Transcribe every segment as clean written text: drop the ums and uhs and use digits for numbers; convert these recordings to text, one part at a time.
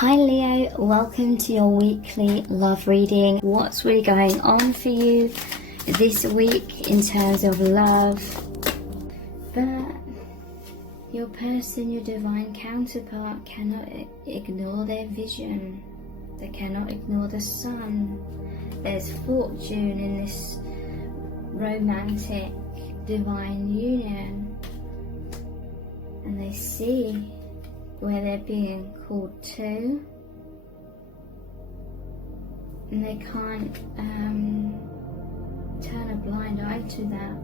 Hi Leo, welcome to your weekly love reading. What's really going on for you this week in terms of love? But your person, your divine counterpart, cannot ignore their vision. They cannot ignore the sun. There's fortune in this romantic divine union, and they see where they're being called to, and they can't turn a blind eye to that.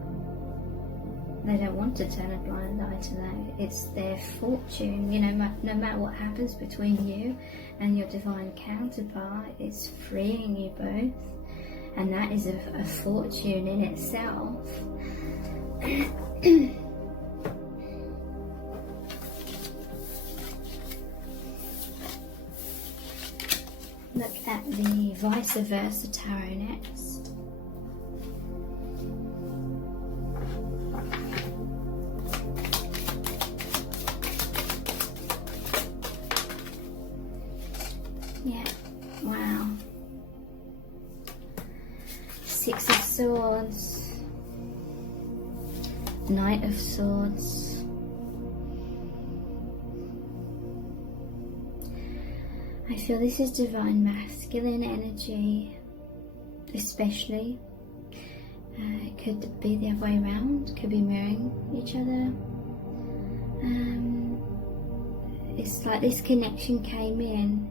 They don't want to turn a blind eye to that. It's their fortune, you know. No matter what happens between you and your divine counterpart, it's freeing you both, and that is a fortune in itself. Look at the vice versa tarot next. Yeah, wow. Six of Swords, Knight of Swords. I feel this is divine masculine energy, especially. It could be the other way around, could be mirroring each other. It's like this connection came in.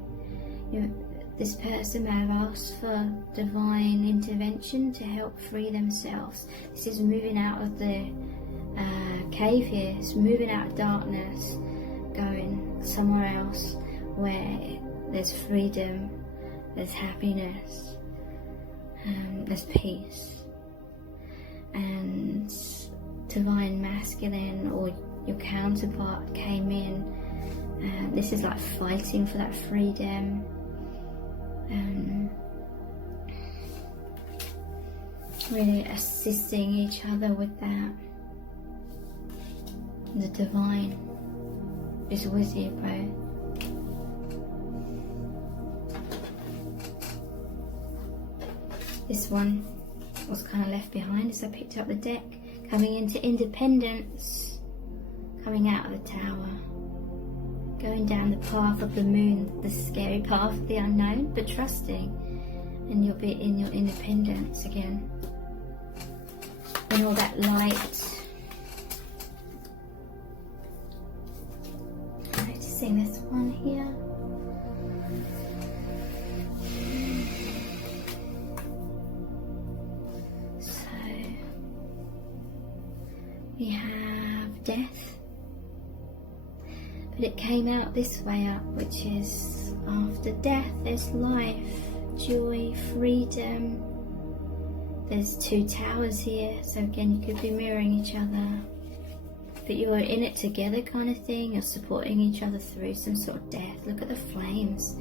This person may have asked for divine intervention to help free themselves. This is moving out of the cave here. It's moving out of darkness, going somewhere else where there's freedom, there's happiness, there's peace. And divine masculine or your counterpart came in. This is like fighting for that freedom. Really assisting each other with that. The divine is with you both. This one was kind of left behind as I picked up the deck, coming into independence, coming out of the tower, going down the path of the moon, the scary path of the unknown, but trusting, and you'll be in your independence again, in all that light. Noticing this one here. We have death, but it came out this way up, which is after death there's life, joy, freedom. There's two towers here, so again you could be mirroring each other, but you're in it together kind of thing. You're supporting each other through some sort of death. Look at the flames.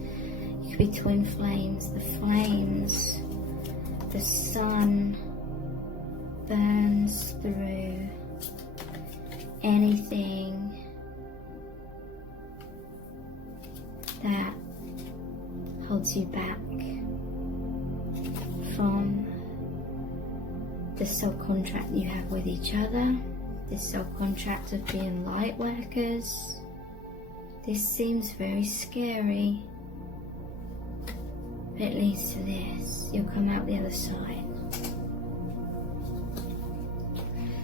You could be twin flames. The flames, the sun burns through anything that holds you back from the soul contract you have with each other, this soul contract of being light workers. This seems very scary, but it leads to this. You'll come out the other side.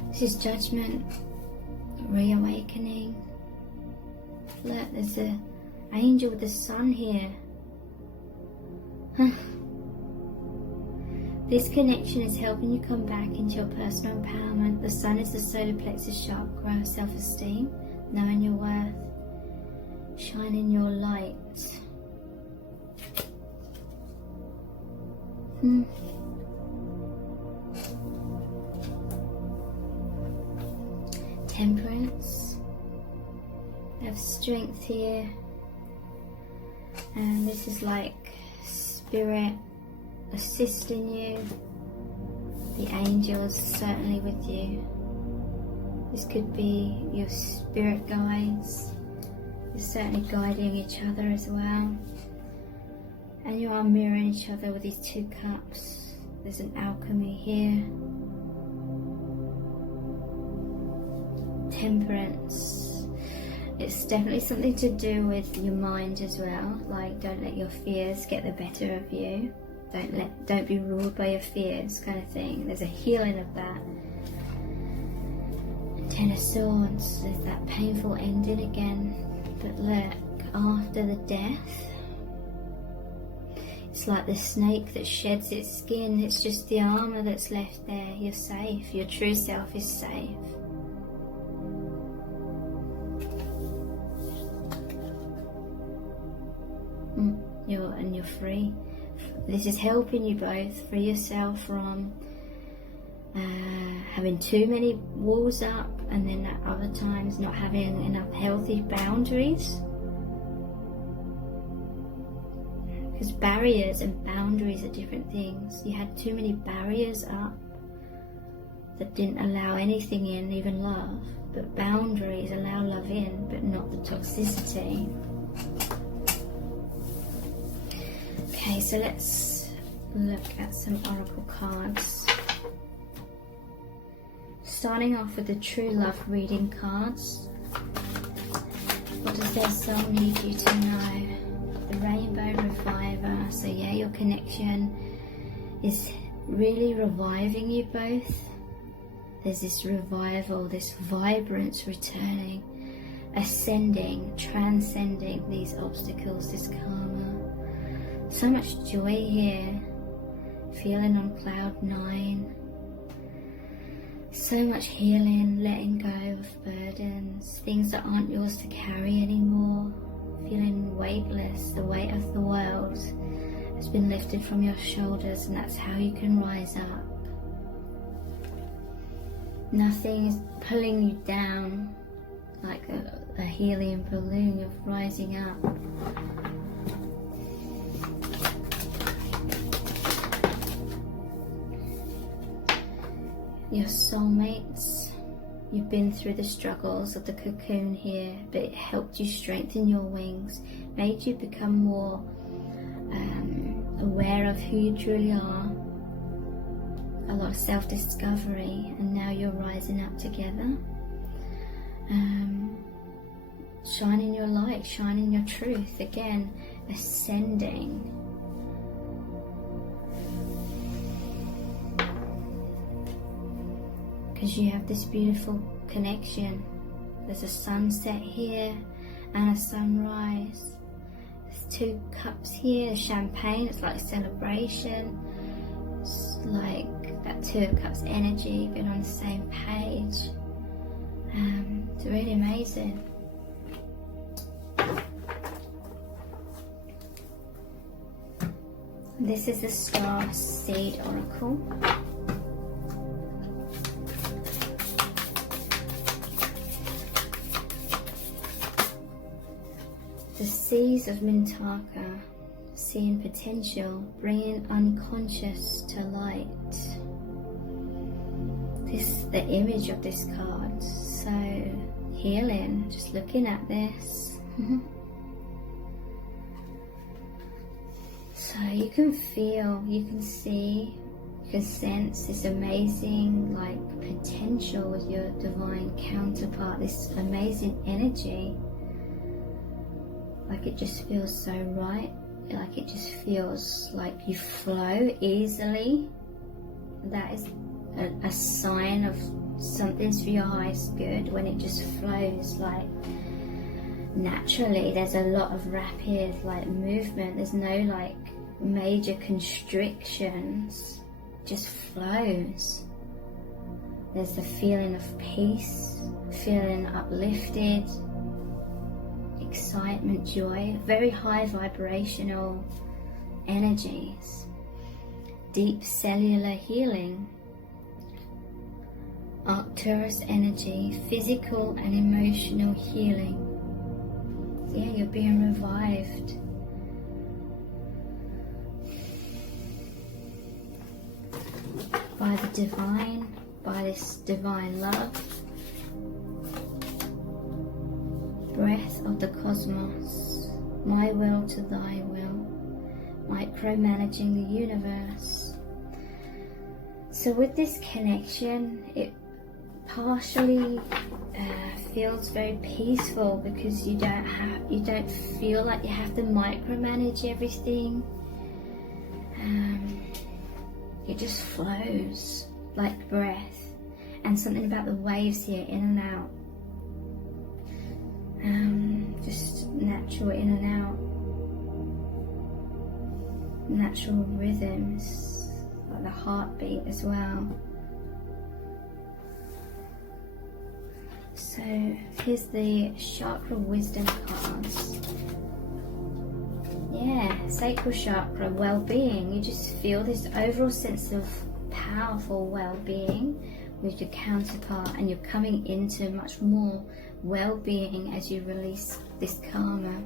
This is judgment, reawakening. Look, there's an angel with the sun here. This connection is helping you come back into your personal empowerment. The sun is the solar plexus chakra, self-esteem, knowing your worth, shining your light. Temperance. We have strength here, and this is like spirit assisting you. The angels certainly with you. This could be your spirit guides, You're certainly guiding each other as well. And you are mirroring each other with these 2 cups. There's an alchemy here. Temperance. It's definitely something to do with your mind as well. Like, don't let your fears get the better of you. Don't be ruled by your fears, kind of thing. There's a healing of that. 10 of Swords. There's that painful ending again. But look, after the death, it's like the snake that sheds its skin. It's just the armor that's left there. You're safe. Your true self is safe. You're free. This is helping you both free yourself from having too many walls up, and then at other times not having enough healthy boundaries. Because barriers and boundaries are different things. You had too many barriers up that didn't allow anything in, even love. But boundaries allow love in, but not the toxicity. Okay, so let's look at some oracle cards. Starting off with the true love reading cards. What does their soul need you to know? The Rainbow Reviver. So yeah, your connection is really reviving you both. There's this revival, this vibrance returning, ascending, transcending these obstacles, this karma. So much joy here, feeling on cloud 9. So much healing, letting go of burdens, things that aren't yours to carry anymore. Feeling weightless, the weight of the world has been lifted from your shoulders, and that's how you can rise up. Nothing is pulling you down like a helium balloon. You're rising up. Your soulmates, you've been through the struggles of the cocoon here, but it helped you strengthen your wings, made you become more aware of who you truly are. A lot of self-discovery, and now you're rising up together. Shining your light, shining your truth, again, ascending. Because you have this beautiful connection. There's a sunset here and a sunrise. There's 2 cups here, champagne, it's like celebration. It's like that 2 of Cups energy, being on the same page. It's really amazing. This is the Star Seed Oracle. The seas of Mintaka, seeing potential, bringing unconscious to light. This, the image of this card, so healing, just looking at this. So you can feel, you can see, you can sense this amazing potential with your divine counterpart, this amazing energy. Like it just feels so right, like it just feels like you flow easily. That is a sign of something's for your highest good, when it just flows like naturally. There's a lot of rapid movement, there's no major constrictions, just flows. There's the feeling of peace, feeling uplifted, excitement, joy, very high vibrational energies, deep cellular healing, Arcturus energy, physical and emotional healing. Yeah, you're being revived. By the divine, by this divine love. Breath birth of the cosmos, my will to thy will, micromanaging the universe. So with this connection, it partially feels very peaceful because you don't feel like you have to micromanage everything. It just flows like breath, and something about the waves here, in and out, just natural in and out, natural rhythms, like the heartbeat as well. So here's the chakra wisdom cards. Yeah, sacral chakra, well-being. You just feel this overall sense of powerful well-being with your counterpart, and you're coming into much more well-being as you release this karma.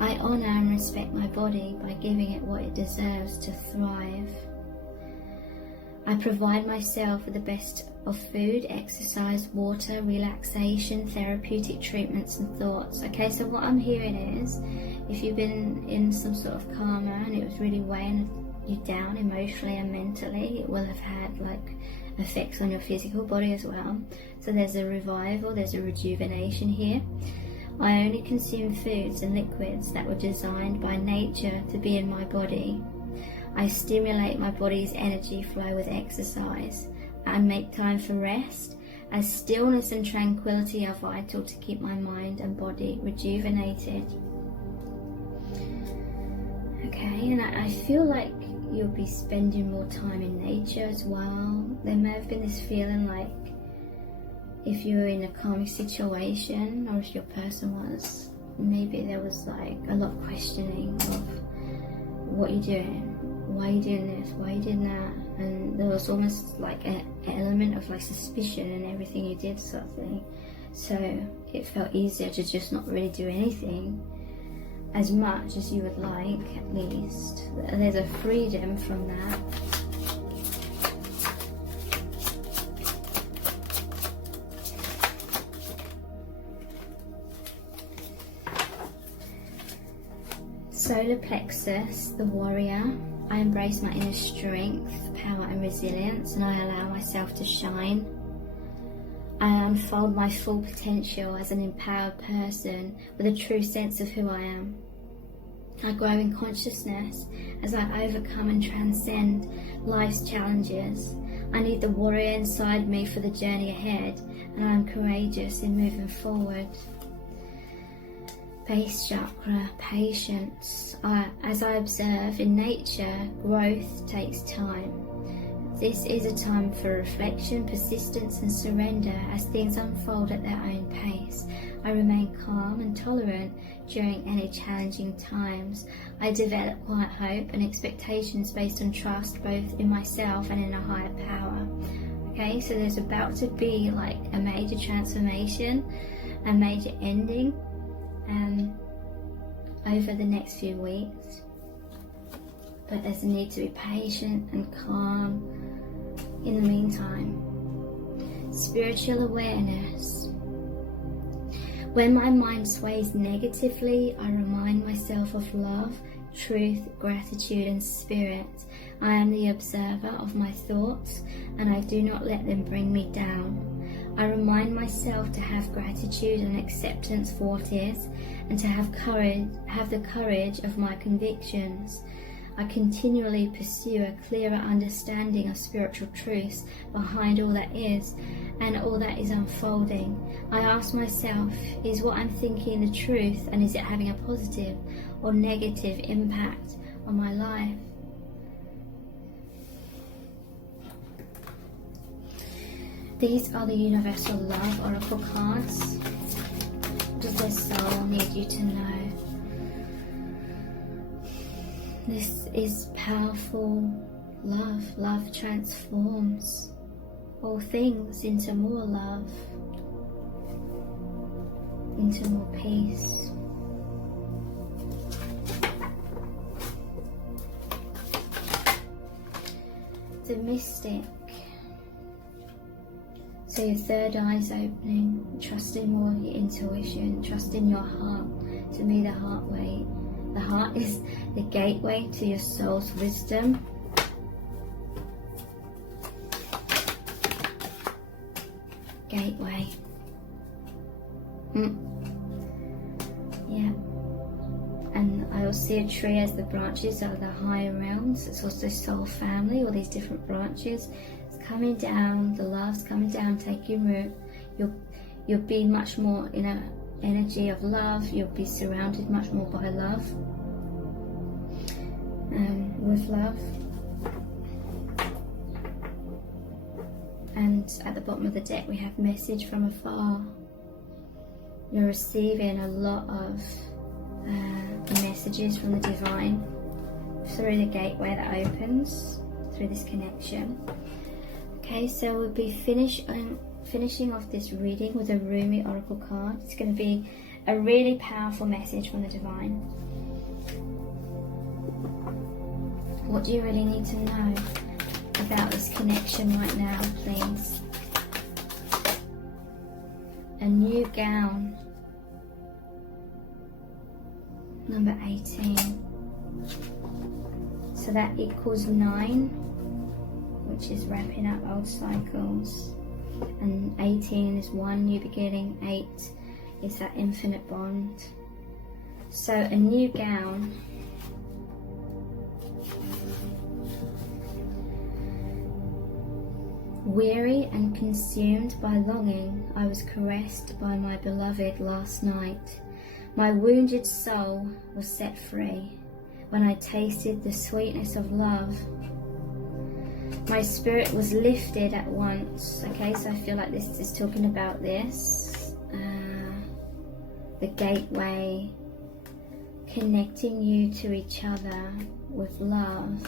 I honor and respect my body by giving it what it deserves to thrive. I provide myself with the best of food, exercise, water, relaxation, therapeutic treatments and thoughts. Okay, so what I'm hearing is, if you've been in some sort of karma and it was really weighing you down emotionally and mentally, it will have had like effects on your physical body as well. So there's a revival, there's a rejuvenation here. I only consume foods and liquids that were designed by nature to be in my body. I stimulate my body's energy flow with exercise. I make time for rest, as stillness and tranquility are vital to keep my mind and body rejuvenated. Okay, and I feel like you'll be spending more time in nature as well. There may have been this feeling like if you were in a karmic situation, or if your person was, maybe there was like a lot of questioning of what you're doing. Why are you doing this? Why are you doing that? And there was almost like an element of like suspicion in everything you did, sort of thing. So it felt easier to just not really do anything as much as you would like, at least. There's a freedom from that. Solar plexus, the warrior. I embrace my inner strength, power and resilience, and I allow myself to shine. I unfold my full potential as an empowered person with a true sense of who I am. I grow in consciousness as I overcome and transcend life's challenges. I need the warrior inside me for the journey ahead, and I am courageous in moving forward. Base chakra, patience. As I observe in nature, growth takes time. This is a time for reflection, persistence and surrender as things unfold at their own pace. I remain calm and tolerant during any challenging times. I develop quiet hope and expectations based on trust both in myself and in a higher power. Okay, so there's about to be like a major transformation, a major ending over the next few weeks, but there's a need to be patient and calm in the meantime. Spiritual awareness. When my mind sways negatively, I remind myself of love, truth, gratitude and spirit. I am the observer of my thoughts, and I do not let them bring me down. I remind myself to have gratitude and acceptance for what is, and to have the courage of my convictions. I continually pursue a clearer understanding of spiritual truths behind all that is and all that is unfolding. I ask myself, is what I'm thinking the truth, and is it having a positive or negative impact on my life? These are the Universal Love Oracle cards. What does their soul need you to know? This is powerful love. Love transforms all things into more love, into more peace. The Mystic. So your third eye is opening, trusting more your intuition, trusting your heart. To me, the heart is the gateway to your soul's wisdom. Gateway. Yeah. And I also see a tree as the branches are the higher realms. It's also soul family, all these different branches. It's coming down, the love's coming down, taking root. You'll be much more in an energy of love. You'll be surrounded much more by love. With love. And at the bottom of the deck we have message from afar. You're receiving a lot of messages from the divine through the gateway that opens through this connection. Okay, so we'll be finishing off this reading with a Rumi oracle card. It's going to be a really powerful message from the divine. What do you really need to know about this connection right now, please? A new gown. Number 18. So that equals 9, which is wrapping up old cycles. And 18 is one new beginning. 8 is that infinite bond. So a new gown. Weary and consumed by longing, I was caressed by my beloved last night. My wounded soul was set free when I tasted the sweetness of love. My spirit was lifted at once. Okay, so I feel like this is talking about this. The gateway, connecting you to each other with love,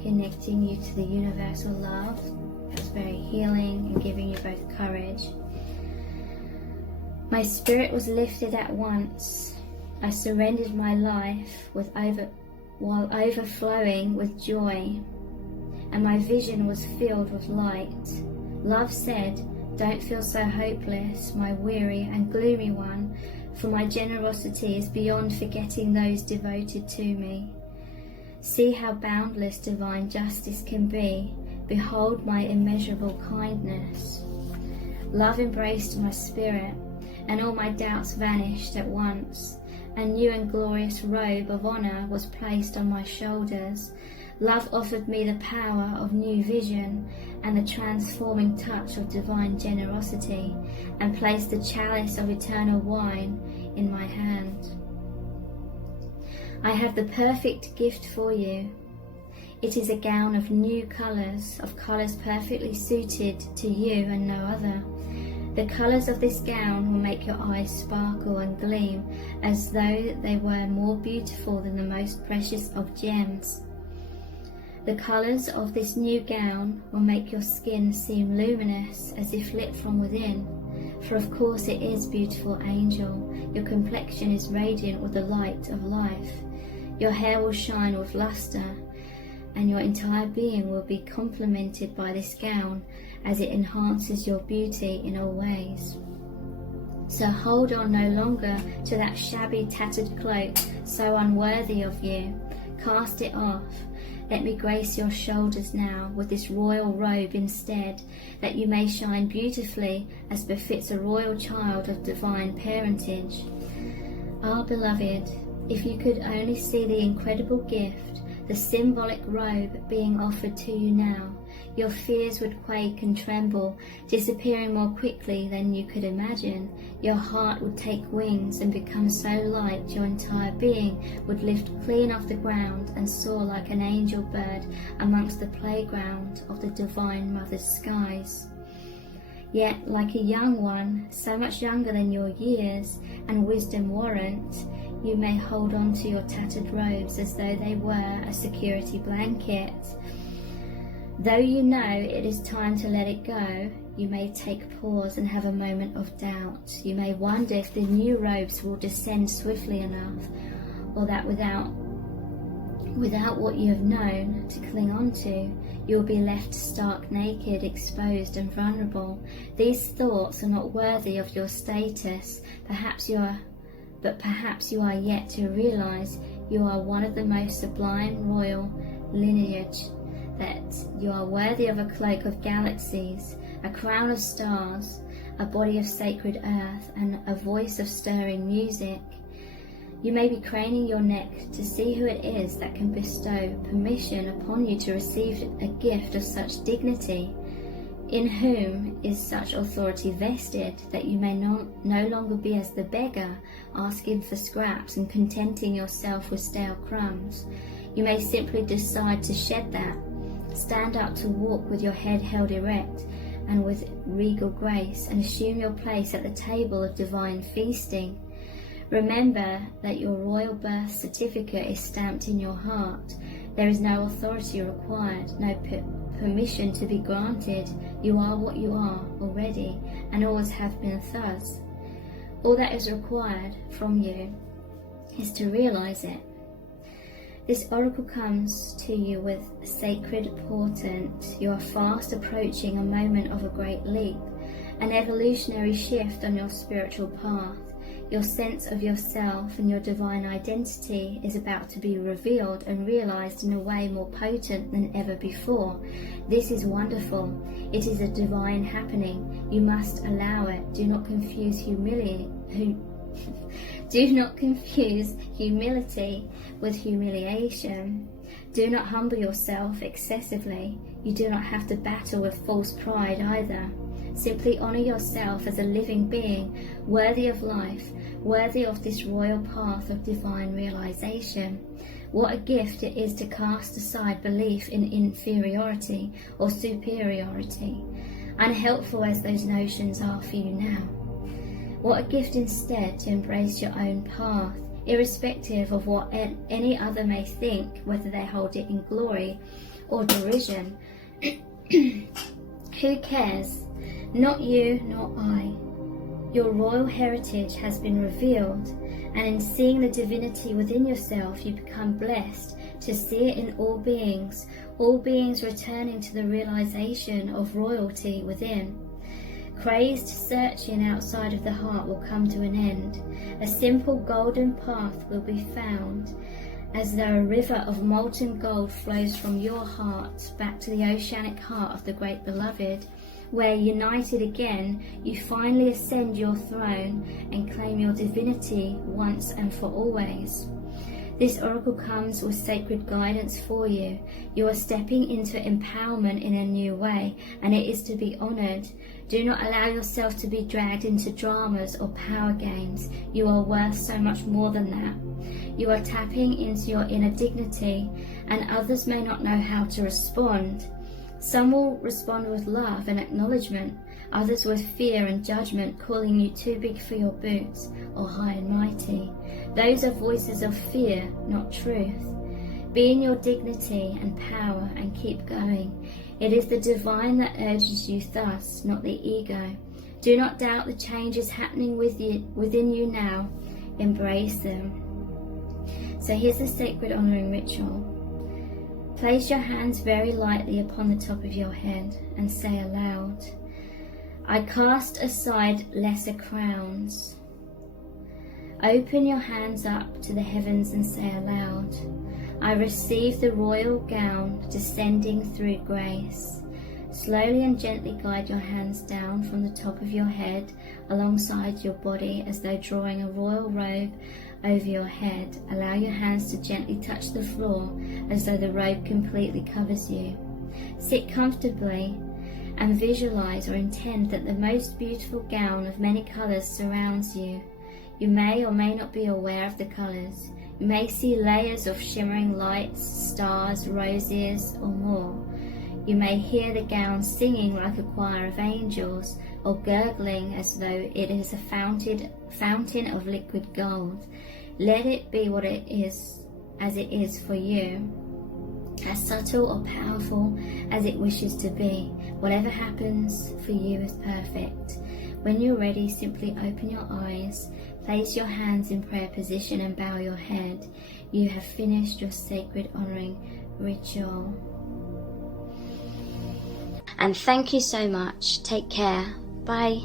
connecting you to the universal love. That's very healing and giving you both courage. My spirit was lifted at once. I surrendered my life while overflowing with joy, and my vision was filled with light. Love said, "Don't feel so hopeless, my weary and gloomy one, for my generosity is beyond forgetting those devoted to me. See how boundless divine justice can be. Behold my immeasurable kindness." Love embraced my spirit, and all my doubts vanished at once. A new and glorious robe of honour was placed on my shoulders. Love offered me the power of new vision and the transforming touch of divine generosity, and placed the chalice of eternal wine in my hand. I have the perfect gift for you. It is a gown of new colours, of colours perfectly suited to you and no other. The colours of this gown will make your eyes sparkle and gleam as though they were more beautiful than the most precious of gems. The colours of this new gown will make your skin seem luminous as if lit from within. For of course it is, beautiful angel. Your complexion is radiant with the light of life. Your hair will shine with lustre, and your entire being will be complemented by this gown as it enhances your beauty in all ways. So hold on no longer to that shabby tattered cloak so unworthy of you. Cast it off. Let me grace your shoulders now with this royal robe instead, that you may shine beautifully as befits a royal child of divine parentage. Ah, beloved, if you could only see the incredible gift, the symbolic robe being offered to you now, your fears would quake and tremble, disappearing more quickly than you could imagine. Your heart would take wings and become so light your entire being would lift clean off the ground and soar like an angel bird amongst the playground of the Divine Mother's skies. Yet, like a young one, so much younger than your years and wisdom warrant, you may hold on to your tattered robes as though they were a security blanket. Though you know it is time to let it go, you may take pause and have a moment of doubt. You may wonder if the new robes will descend swiftly enough, or that without Without what you have known to cling on to, you will be left stark naked, exposed and vulnerable. These thoughts are not worthy of your status. Perhaps you are yet to realize you are one of the most sublime royal lineage, that you are worthy of a cloak of galaxies, a crown of stars, a body of sacred earth, and a voice of stirring music. You may be craning your neck to see who it is that can bestow permission upon you to receive a gift of such dignity, in whom is such authority vested that you may no longer be as the beggar, asking for scraps and contenting yourself with stale crumbs. You may simply decide to shed that, stand up to walk with your head held erect and with regal grace, and assume your place at the table of divine feasting. Remember that your royal birth certificate is stamped in your heart. There is no authority required, no permission to be granted. You are what you are already, and always have been thus. All that is required from you is to realize it. This oracle comes to you with sacred portent. You are fast approaching a moment of a great leap, an evolutionary shift on your spiritual path. Your sense of yourself and your divine identity is about to be revealed and realized in a way more potent than ever before. This is wonderful. It is a divine happening. You must allow it. Do not confuse humility with humiliation. Do not humble yourself excessively. You do not have to battle with false pride either. Simply honor yourself as a living being, worthy of life, worthy of this royal path of divine realization. What a gift it is to cast aside belief in inferiority or superiority, unhelpful as those notions are for you now. What a gift instead to embrace your own path, irrespective of what any other may think, whether they hold it in glory or derision. Who cares? Not you, nor I. Your royal heritage has been revealed, and in seeing the divinity within yourself, you become blessed to see it in all beings returning to the realization of royalty within. Crazed searching outside of the heart will come to an end. A simple golden path will be found, as though a river of molten gold flows from your heart back to the oceanic heart of the great beloved, where, united again, you finally ascend your throne and claim your divinity once and for always. This oracle comes with sacred guidance for you. You are stepping into empowerment in a new way, and it is to be honored. Do not allow yourself to be dragged into dramas or power games. You are worth so much more than that. You are tapping into your inner dignity, and others may not know how to respond. Some will respond with love and acknowledgement, others with fear and judgment, calling you too big for your boots or high and mighty. Those are voices of fear, not truth. Be in your dignity and power and keep going. It is the divine that urges you thus, not the ego. Do not doubt the changes happening within you now. Embrace them. So here's a sacred honoring ritual. Place your hands very lightly upon the top of your head and say aloud, I cast aside lesser crowns. Open your hands up to the heavens and say aloud, I receive the royal gown descending through grace. Slowly and gently glide your hands down from the top of your head alongside your body as though drawing a royal robe over your head. Allow your hands to gently touch the floor as though the robe completely covers you. Sit comfortably and visualize or intend that the most beautiful gown of many colors surrounds you. You may or may not be aware of the colors. You may see layers of shimmering lights, stars, roses, or more. You may hear the gown singing like a choir of angels, or gurgling as though it is a fountain of liquid gold. Let it be what it is, as it is for you, as subtle or powerful as it wishes to be. Whatever happens for you is perfect. When you're ready, simply open your eyes, place your hands in prayer position and bow your head. You have finished your sacred honoring ritual. And thank you so much. Take care. Bye.